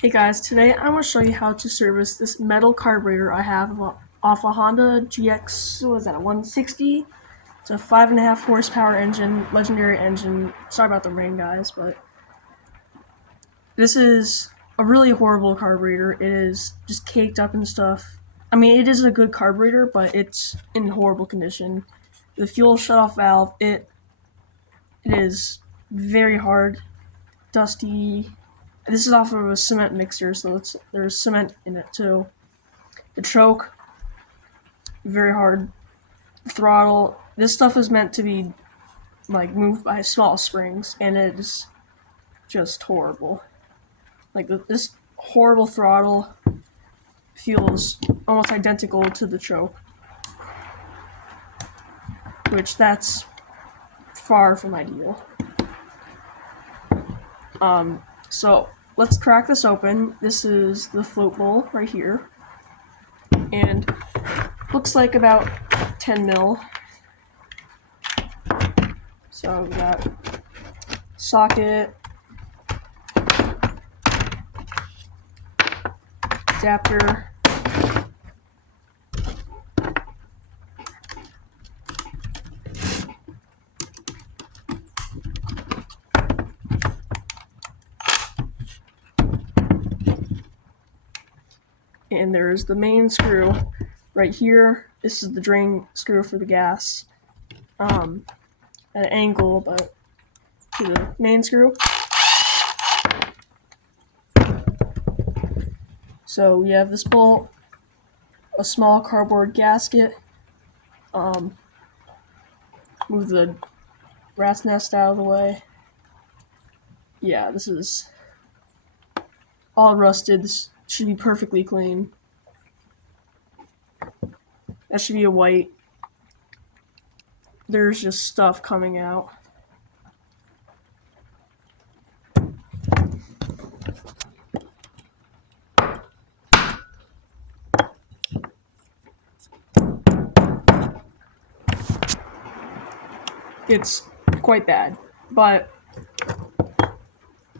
Hey guys, today I'm going to show you how to service this metal carburetor I have off a Honda GX, what was that, a 160? It's a 5.5 horsepower engine, legendary engine. Sorry about the rain, guys, but this is a really horrible carburetor. It is just caked up and stuff. I mean, it is a good carburetor, but it's in horrible condition. The fuel shutoff valve, it is very hard, dusty. This is off of a cement mixer, so there's cement in it too. The choke, very hard. Throttle, this stuff is meant to be like moved by small springs, and it is just horrible. Like this horrible throttle feels almost identical to the choke, which that's far from ideal. So let's crack this open. This is the float bowl right here, and looks like about 10 mil. So we got socket, adapter, and there's the main screw right here. This is the drain screw for the gas. At an angle, but to the main screw. So we have this bolt, a small cardboard gasket. Move the rat's nest out of the way. Yeah, this is all rusted. This should be perfectly clean. That should be a white. There's just stuff coming out. It's quite bad, but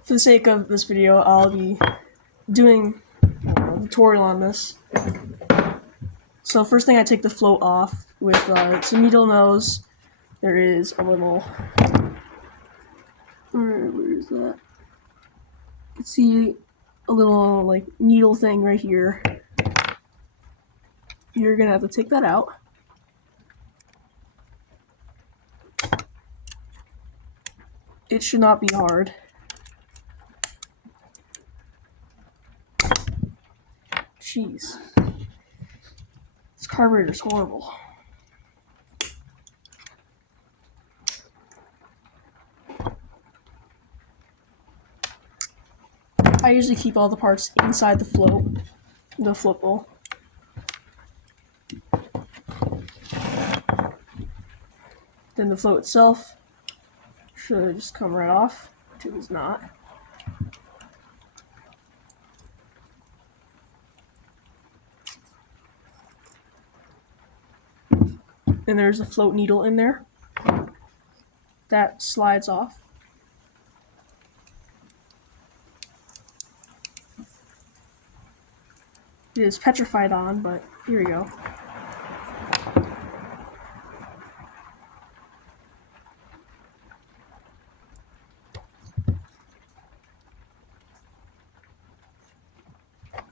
for the sake of this video, I'll be doing a tutorial on this. So first thing, I take the float off with some needle nose. There is a little, where is that? You can see a little like needle thing right here. You're gonna have to take that out. It should not be hard. Jeez. This carburetor's horrible. I usually keep all the parts inside the float bowl. Then the float itself should just come right off, which it does not. And there's a float needle in there. That slides off. It is petrified on, but here we go.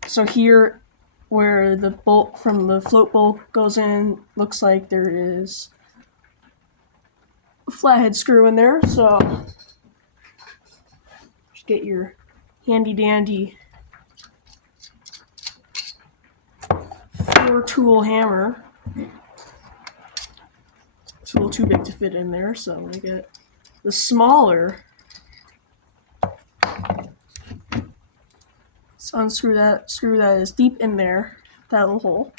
So here, where the bolt from the float bowl goes in, looks like there is a flathead screw in there, so just get your handy dandy 4-tool hammer. It's a little too big to fit in there, so I'm gonna get the smaller. Let's unscrew that screw that is deep in there, that little hole.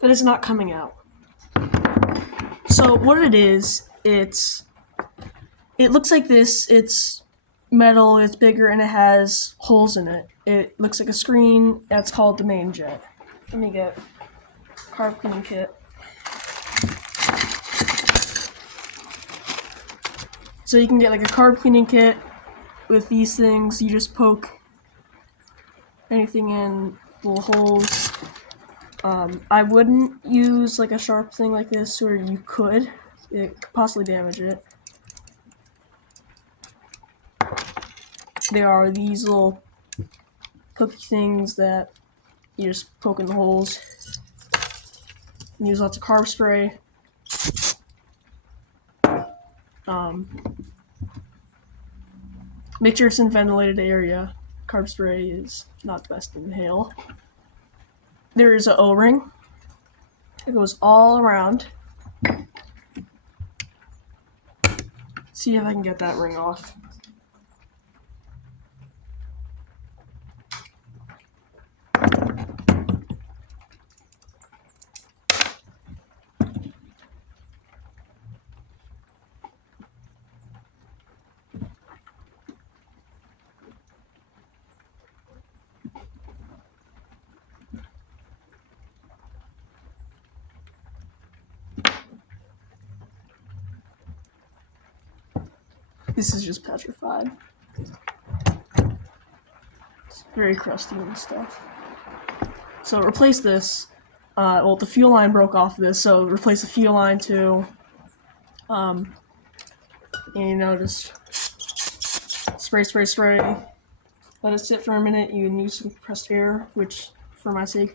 but it's not coming out. So what it is, it looks like this. It's metal, it's bigger, and it has holes in it. It looks like a screen. That's called the main jet. Let me get carb cleaning kit. So you can get like a carb cleaning kit with these things. You just poke anything in little holes. I wouldn't use like a sharp thing like this, or you could. It could possibly damage it. There are these little pokey things that you just poke in the holes. You use lots of carb spray. Make sure it's in a ventilated area. Carb spray is not the best to inhale. There is an O-ring. It goes all around. See if I can get that ring off. This is just petrified. It's very crusty and stuff. So replace this. Well, the fuel line broke off of this, so replace the fuel line too. And you know, just spray. Let it sit for a minute. You can use some compressed air, which, for my sake.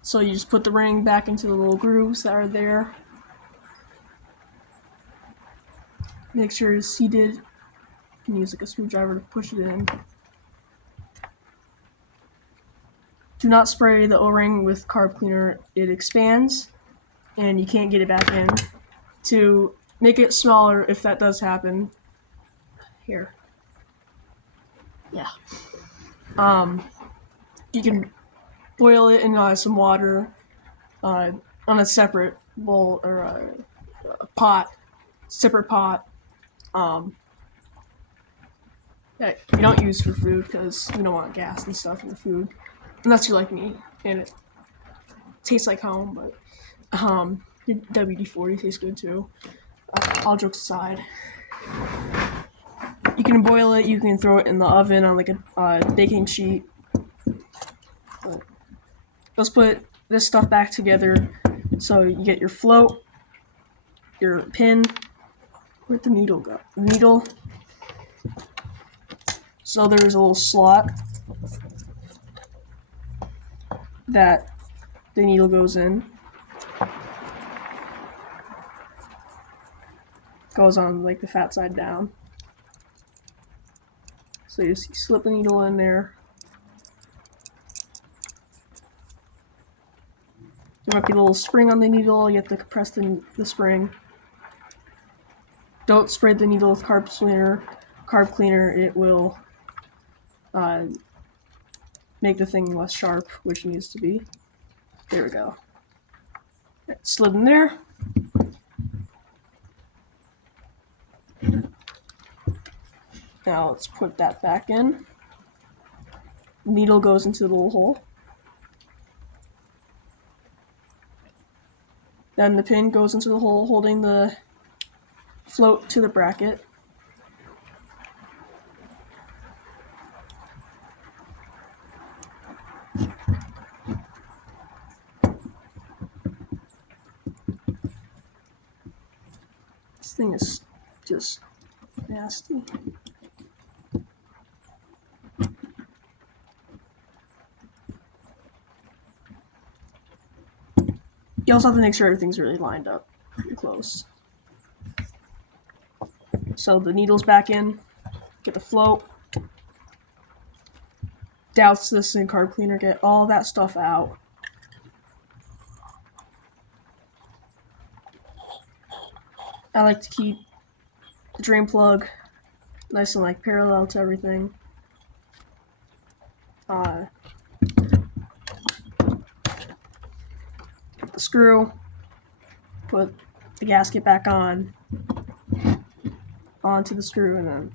So you just put the ring back into the little grooves that are there. Make sure it's seated. You can use like a screwdriver to push it in. Do not spray the O-ring with carb cleaner. It expands and you can't get it back in. To make it smaller, if that does happen, here. Yeah. You can boil it in some water on a separate bowl or a pot, separate pot. That you don't use for food because you don't want gas and stuff in the food, unless you're like me and it tastes like home. But WD-40 tastes good too. All jokes aside, you can boil it. You can throw it in the oven on like a baking sheet. But let's put this stuff back together. So you get your float, your pin. Where'd the needle go? Needle. So there's a little slot that the needle goes in. Goes on like the fat side down. So you just slip the needle in there. There might be a little spring on the needle. You have to compress the spring. Don't spray the needle with carb cleaner. It will make the thing less sharp, which it needs to be. There we go. It slid in there. Now let's put that back in. Needle goes into the little hole. Then the pin goes into the hole holding the float to the bracket. This thing is just nasty. You also have to make sure everything's really lined up pretty close. So the needle's back in, get the float, douse this in carb cleaner, get all that stuff out. I like to keep the drain plug nice and like parallel to everything. the screw, put the gasket back on, onto the screw, and then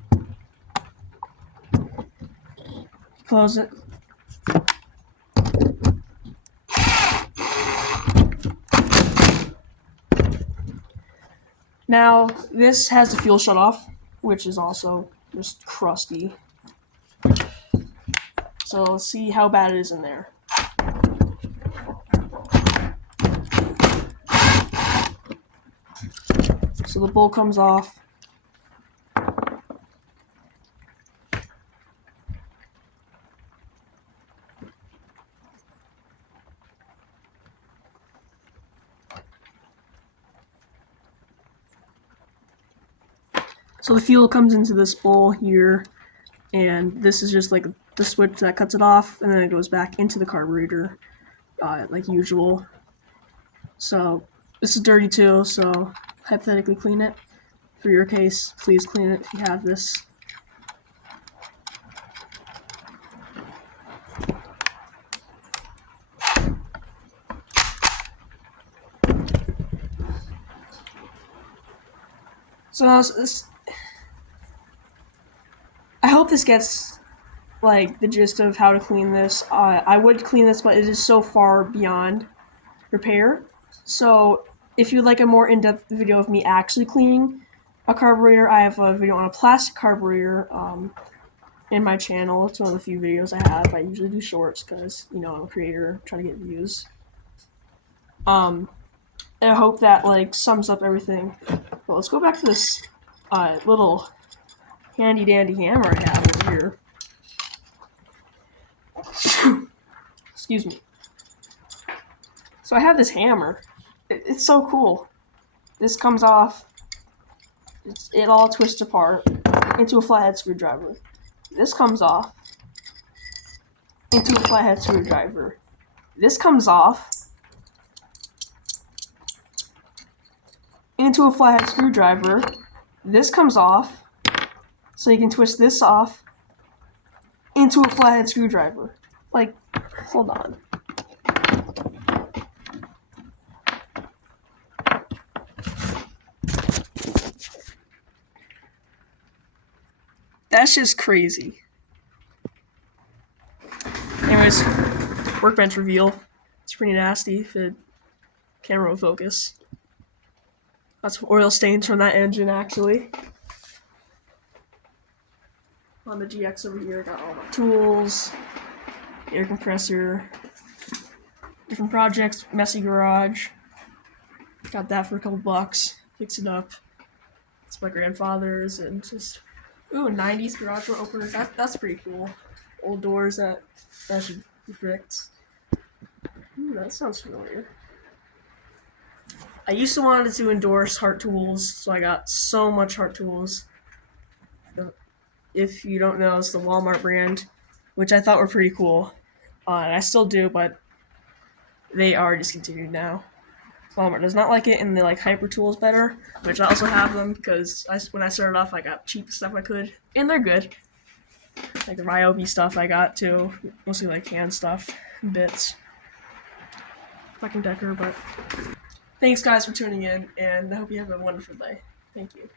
close it. Now, this has the fuel shut off, which is also just crusty. So let's see how bad it is in there. So the bolt comes off. So the fuel comes into this bowl here, and this is just like the switch that cuts it off, and then it goes back into the carburetor, like usual. So this is dirty too, so hypothetically clean it. For your case, please clean it if you have this. So I hope this gets like the gist of how to clean this. I would clean this, but it is so far beyond repair. So if you'd like a more in-depth video of me actually cleaning a carburetor, I have a video on a plastic carburetor in my channel. It's one of the few videos I have. I usually do shorts because, you know, I'm a creator, trying to get views. And I hope that like sums up everything. But let's go back to this little handy dandy hammer I have over here. Excuse me. So I have this hammer. It's so cool. This comes off. It all twists apart into a flathead screwdriver. This comes off into a flathead screwdriver. This comes off into a flathead screwdriver. This comes off, so you can twist this off into a flathead screwdriver. Like, hold on. That's just crazy. Anyways, workbench reveal. It's pretty nasty if it camera will focus. Lots of oil stains from that engine, actually. On the GX over here, got all my tools, air compressor, different projects, messy garage. Got that for a couple bucks. Fix it up. It's my grandfather's, and just 90s garage door openers. That's pretty cool. Old doors that should be fixed. That sounds familiar. I used to want to endorse Heart Tools, so I got so much Heart Tools. If you don't know, it's the Walmart brand, which I thought were pretty cool. And I still do, but they are discontinued now. Walmart does not like it, and they like Hyper Tools better, which I also have them because when I started off, I got cheap stuff I could, and they're good. Like the Ryobi stuff I got too, mostly like hand stuff, bits. Black & Decker, but thanks guys for tuning in, and I hope you have a wonderful day. Thank you.